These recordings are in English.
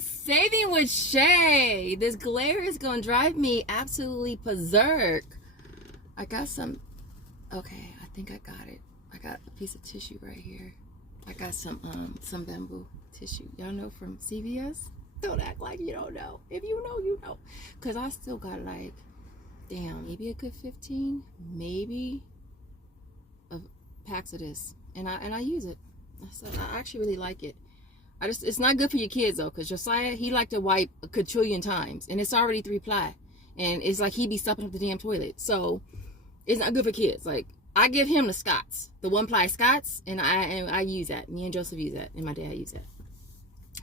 Saving with Shay. This glare is gonna drive me absolutely berserk. I got some. Okay, I think I got it. I got a piece of tissue right here. I got some bamboo tissue. Y'all know from CVS? Don't act like you don't know. If you know, you know. Cause I still got like, damn, maybe a good 15, maybe of packs of this, and I use it. So I actually really like it. It's not good for your kids though, because Josiah, he like to wipe a quadrillion times, and it's already 3-ply, and it's like he be stuffing up the damn toilet. So it's not good for kids. Like, I give him the Scots, the 1-ply Scots, and I use that. Me and Joseph use that, and my dad use that.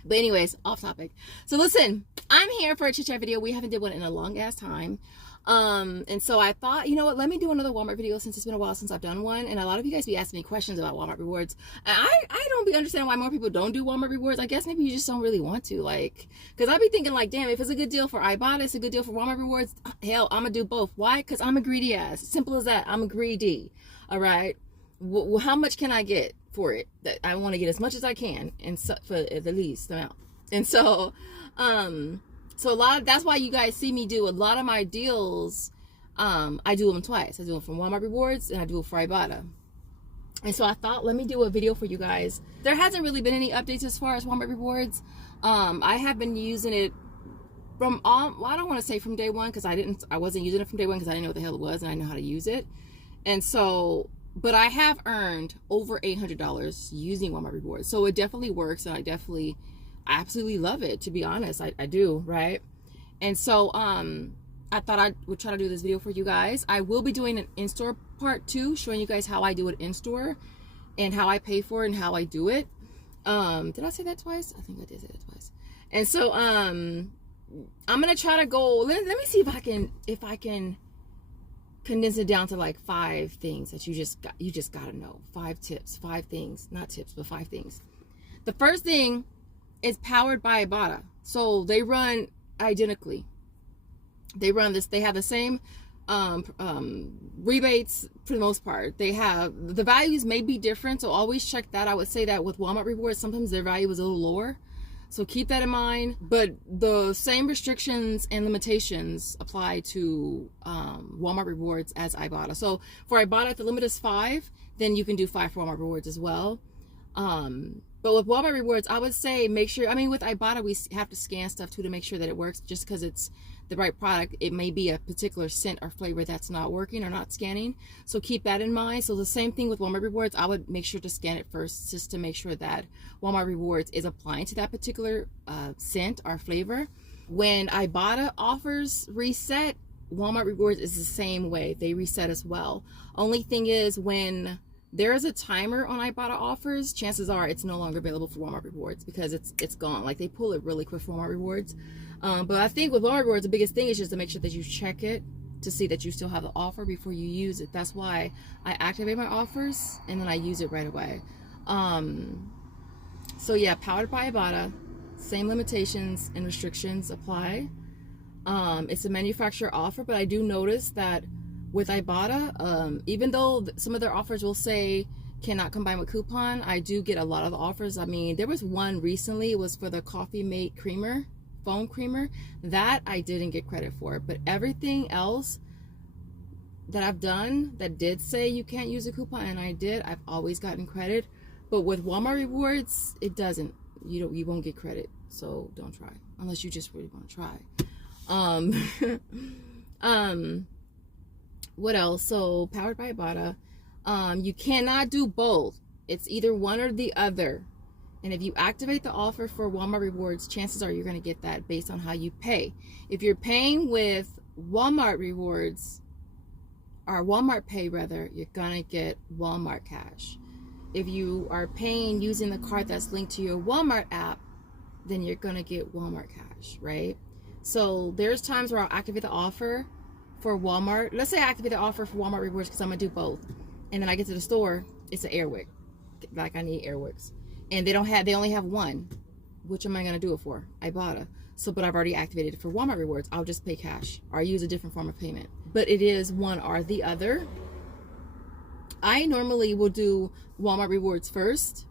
But anyways, off topic. So listen, I'm here for a chit chat video. We haven't did one in a long ass time. And so I thought, you know what, let me do another Walmart video since it's been a while since I've done one. And a lot of you guys be asking me questions about Walmart rewards. And I don't be understanding why more people don't do Walmart rewards. I guess maybe you just don't really want to, like, because I be thinking like, damn, if it's a good deal for Ibotta, it's a good deal for Walmart rewards, hell, I'm gonna do both. Why? Because I'm a greedy ass. Simple as that. I'm a greedy. All right. How much can I get for it? That I want to get as much as I can, and so, for the least amount. And so so that's why you guys see me do a lot of my deals. I do them twice. I do them from Walmart rewards, and I do it for Ibotta. And so I thought, let me do a video for you guys. There hasn't really been any updates as far as Walmart rewards. I have been using it from well, I don't want to say from day one, because I wasn't using it from day one because I didn't know what the hell it was, and I know how to use it. And so, but I have earned over $800 using Walmart rewards, so it definitely works, and I absolutely love it, to be honest. I do, right? And so I thought I would try to do this video for you guys. I will be doing an in-store part 2, showing you guys how I do it in-store and how I pay for it and how I do it. Did I say that twice? I think I did say that twice. And so I'm gonna try to go, let me see if I can condense it down to like 5 things that you just gotta know. 5 tips, 5 things, not tips, but 5 things. The first thing is powered by Ibotta. So they run identically. They have the same rebates for the most part. The values may be different, so always check that. I would say that with Walmart rewards, sometimes their value is a little lower, so keep that in mind. But the same restrictions and limitations apply to Walmart rewards as Ibotta. So for Ibotta, if the limit is 5, then you can do 5 for Walmart rewards as well. But with Walmart rewards, I would say make sure, I mean, with Ibotta, we have to scan stuff too to make sure that it works. Just because it's the right product, it may be a particular scent or flavor that's not working or not scanning. So keep that in mind. So the same thing with Walmart rewards, I would make sure to scan it first, just to make sure that Walmart rewards is applying to that particular scent or flavor. When Ibotta offers reset, Walmart rewards is the same way. They reset as well. Only thing is, when there is a timer on Ibotta offers, chances are it's no longer available for Walmart rewards because it's gone. Like, they pull it really quick for Walmart rewards. But I think with Walmart rewards, the biggest thing is just to make sure that you check it to see that you still have the offer before you use it. That's why I activate my offers and then I use it right away. So yeah, powered by Ibotta, same limitations and restrictions apply. It's a manufacturer offer, but I do notice that with Ibotta, even though some of their offers will say cannot combine with coupon, I do get a lot of the offers. I mean, there was one recently, it was for the Coffee Mate creamer, foam creamer, that I didn't get credit for. But everything else that I've done that did say you can't use a coupon, and I did, I've always gotten credit. But with Walmart rewards, it doesn't. You won't get credit, so don't try unless you just really want to try. What else? So powered by Ibotta. You cannot do both. It's either one or the other. And if you activate the offer for Walmart rewards, chances are you're going to get that based on how you pay. If you're paying with Walmart rewards, or Walmart pay rather, you're going to get Walmart cash. If you are paying using the card that's linked to your Walmart app, then you're going to get Walmart cash, right? So there's times where I'll activate the offer for Walmart. Let's say I activate the offer for Walmart rewards because I'm gonna do both, and then I get to the store, it's an Airwick, like I need Airwicks, and they only have one. Which am I gonna do it for? Ibotta. So, but I've already activated it for Walmart rewards. I'll just pay cash or use a different form of payment. But it is one or the other. I normally will do Walmart rewards first,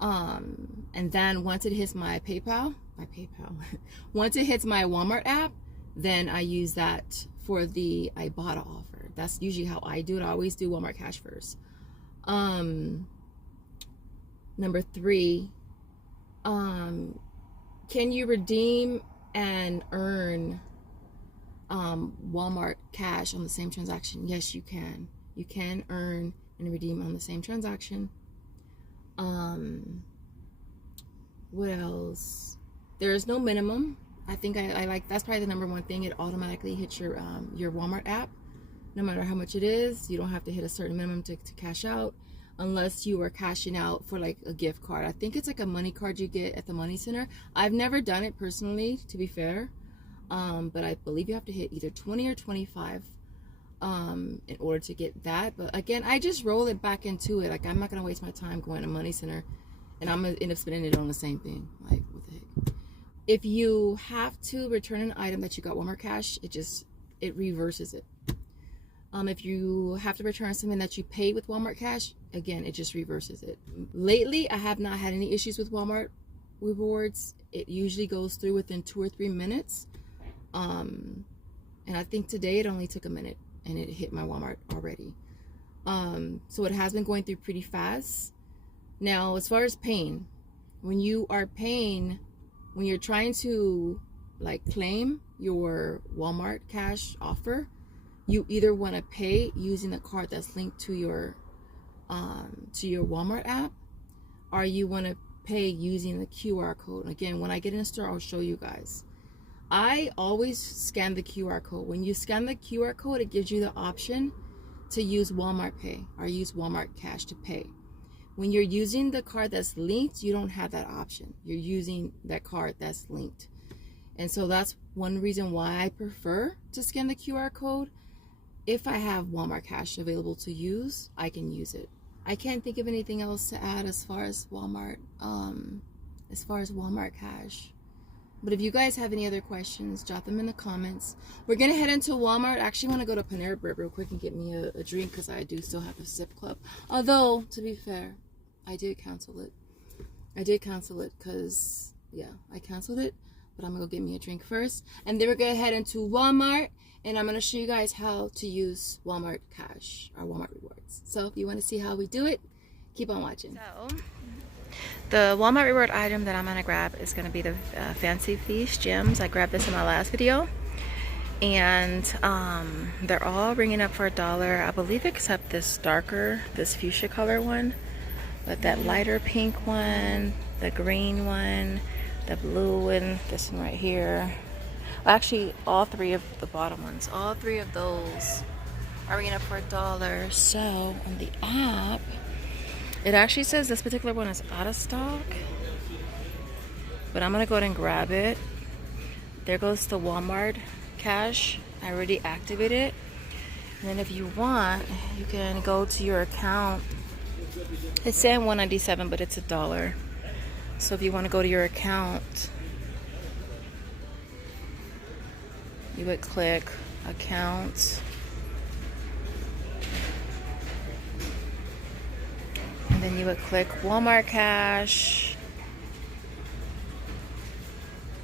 and then once it hits my PayPal, my PayPal. Once it hits my Walmart app, then I use that for the Ibotta offer. That's usually how I do it. I always do Walmart Cash first. Number 3, can you redeem and earn Walmart Cash on the same transaction? Yes, you can. You can earn and redeem on the same transaction. What else? There is no minimum. I think I like, that's probably the number one thing. It automatically hits your Walmart app, no matter how much it is. You don't have to hit a certain minimum to cash out, unless you are cashing out for like a gift card. I think it's like a money card you get at the money center. I've never done it personally, to be fair, but I believe you have to hit either 20 or 25 in order to get that. But again, I just roll it back into it. Like, I'm not gonna waste my time going to money center and I'm gonna end up spending it on the same thing. Like, what the heck? If you have to return an item that you got Walmart Cash, it reverses it. If you have to return something that you paid with Walmart Cash, again, it just reverses it. Lately, I have not had any issues with Walmart rewards. It usually goes through within 2 or 3 minutes. And I think today it only took a minute and it hit my Walmart already. So it has been going through pretty fast. Now, as far as paying, when you are paying, when you're trying to like claim your Walmart Cash offer, you either want to pay using the card that's linked to your Walmart app, or you want to pay using the QR code. Again, when I get in the store, I'll show you guys. I always scan the QR code. When you scan the QR code, it gives you the option to use Walmart Pay or use Walmart Cash to pay. When you're using the card that's linked, you don't have that option. You're using that card that's linked. And so that's one reason why I prefer to scan the QR code. If I have Walmart Cash available to use, I can use it. I can't think of anything else to add as far as Walmart Cash. But if you guys have any other questions, drop them in the comments. We're gonna head into Walmart. I actually want to go to Panera Bread real quick and get me a drink, because I do still have a sip club. Although, to be fair, I did cancel it. Because, yeah, I canceled it. But I'm gonna go get me a drink first. And then we're gonna head into Walmart, and I'm gonna show you guys how to use Walmart Cash or Walmart Rewards. So if you want to see how we do it, keep on watching. So the Walmart reward item that I'm gonna grab is gonna be the Fancy Feast gems. I grabbed this in my last video, and they're all ringing up for $1, I believe, except this fuchsia color one. But that lighter pink one, the green one, the blue one, this one right here. Well, actually, all 3 of the bottom ones, all 3 of those are ringing up for $1. So on the app, it actually says this particular one is out of stock, but I'm gonna go ahead and grab it. There goes the Walmart Cash. I already activated it. And then if you want, you can go to your account. It's saying $197, but it's $1. So if you want to go to your account, you would click Accounts. And then you would click Walmart Cash.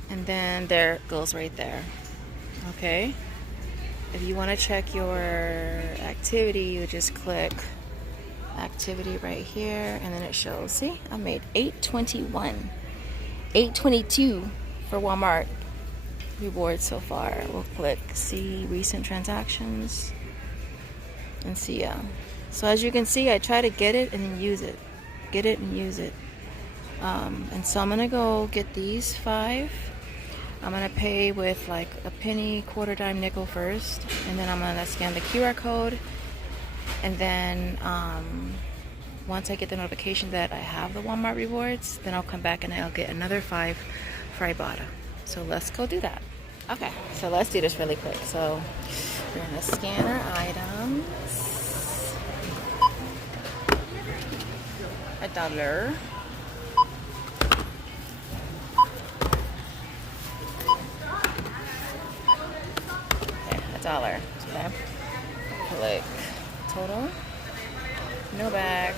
And then there it goes right there. Okay. If you want to check your activity, you just click Activity right here, and then it shows. See, I made $821, $822 for Walmart rewards so far. We'll click See Recent Transactions and see. So as you can see, I try to get it and then use it, and so I'm gonna go get these 5. I'm gonna pay with like a penny, quarter dime, nickel first, and then I'm gonna scan the QR code. And then once I get the notification that I have the Walmart rewards, then I'll come back and I'll get another 5 for Ibotta. So let's go do that. Okay, so let's do this really quick. So we're gonna scan our items. $1. Okay, $1. Okay. Click total, no bag,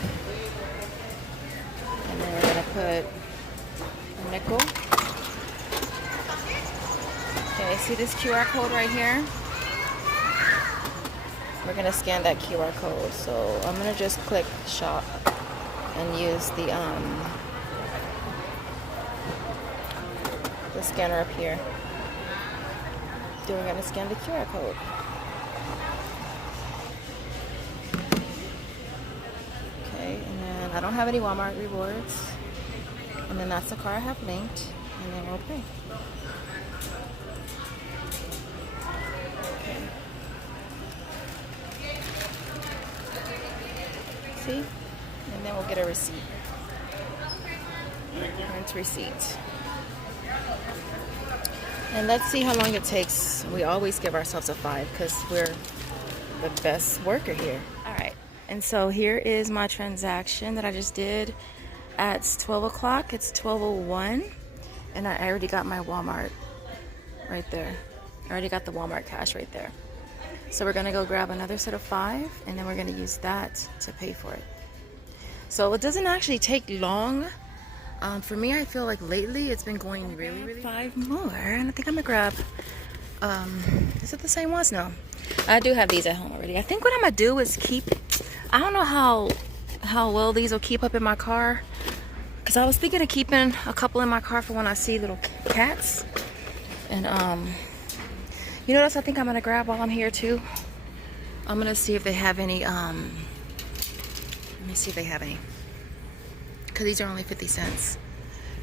and then we're gonna put a nickel, Okay, see this QR code right here? We're gonna scan that QR code. So I'm gonna just click shop and use the scanner up here. Then we're gonna scan the QR code. Okay, and then I don't have any Walmart rewards. And then that's the car I have linked. And then we'll pay. Okay. See? And then we'll get a receipt. Print receipt. And let's see how long it takes. We always give ourselves a 5 because we're the best worker here. All right. And so here is my transaction that I just did at 12 o'clock. It's 12:01. And I already got my Walmart right there. I already got the Walmart cash right there. So we're going to go grab another set of 5. And then we're going to use that to pay for it. So it doesn't actually take long. For me, I feel like lately it's been going really 5 more, and I think I'm gonna grab is it the same ones? No, I do have these at home already. I think what I'm gonna do is I don't know how well these will keep up in my car, because I was thinking of keeping a couple in my car for when I see little cats. And you know what else I think I'm gonna grab while I'm here too? I'm gonna see if they have any let me see if they have any, because these are only 50 cents.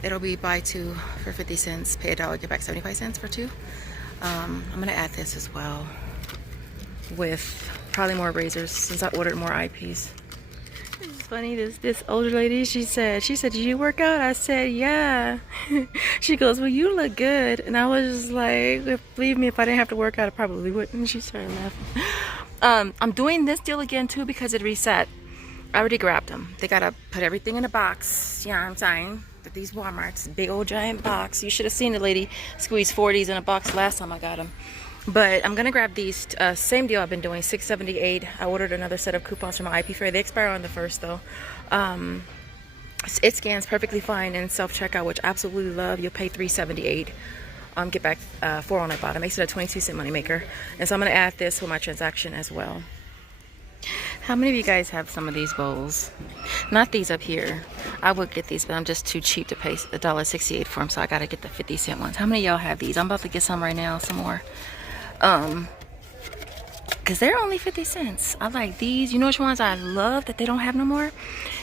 It'll be buy 2 for 50 cents, pay $1, get back 75 cents for 2. I'm gonna add this as well, with probably more razors since I ordered more eyepiece. It's funny, this older lady, she said, did you work out? I said, yeah. She goes, well, you look good. And I was just like, believe me, if I didn't have to work out, I probably wouldn't. And she started laughing. I'm doing this deal again too because it reset. I already grabbed them. They gotta put everything in a box. You know what I'm saying? But these Walmarts, big old giant box. You should have seen the lady squeeze 40s in a box last time I got them. But I'm gonna grab these. Same deal I've been doing, $6.78. I ordered another set of coupons from my IP Fair. They expire on the 1st though. It scans perfectly fine in self-checkout, which I absolutely love. You'll pay $3.78. Get back 4 on Ibotta. Makes it a 22-cent moneymaker. And so I'm gonna add this with my transaction as well. How many of you guys have some of these bowls? Not these up here. I would get these, but I'm just too cheap to pay $1.68 for them, so I gotta get the 50-cent ones. How many of y'all have these? I'm about to get some right now, some more. Because they're only 50 cents. I like these. You know which ones I love that they don't have no more?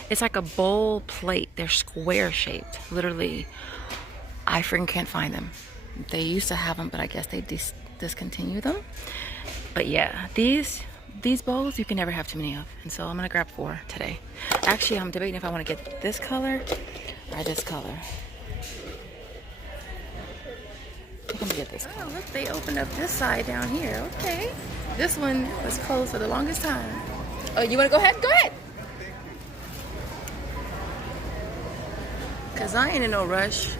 It's like a bowl plate. They're square shaped. Literally, I freaking can't find them. They used to have them, but I guess they discontinued them. But yeah, these bowls you can never have too many of, and so I'm gonna grab 4 today. Actually, I'm debating if I want to get this color or this color. I'm gonna get this color. Oh, look, they opened up this side down here. Okay, this one was closed for the longest time. Oh, you want to go ahead? Go ahead. Cause I ain't in no rush.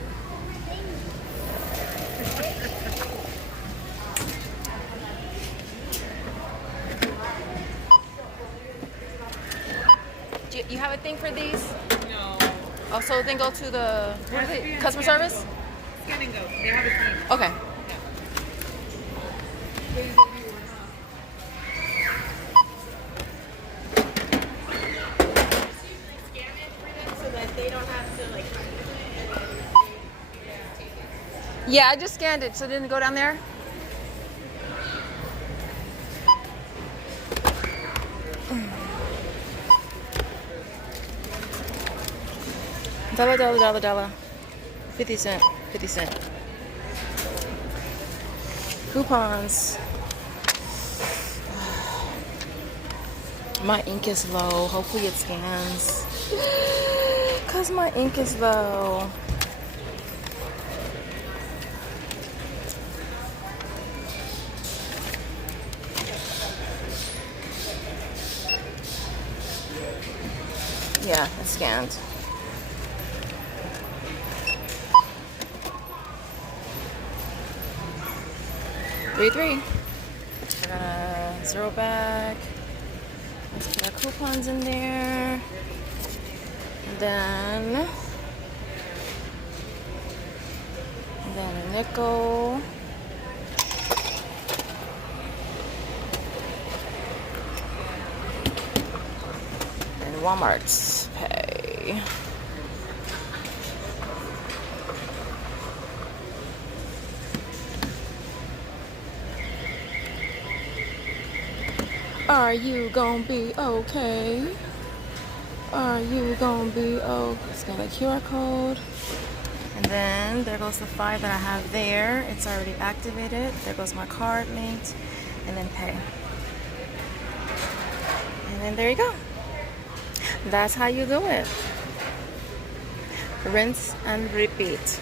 You have a thing for these? No. Oh, so then go to the customer service? Scan and go. They have a team. Okay. Scan it for them so that they don't have to like. Yeah, I just scanned it. So didn't it go down there? $1. 50 cent. 50 cent. Coupons. My ink is low. Hopefully it scans. Cause my ink is low. Yeah, it's scanned. We're gonna zero back. Let's put our coupons in there. And then a nickel. Walmart pay. Are you gonna be okay? Are you gonna be okay? Scan the QR code. And then there goes the 5 that I have there. It's already activated. There goes my card linked. And then pay. And then there you go. That's how you do it. Rinse and repeat.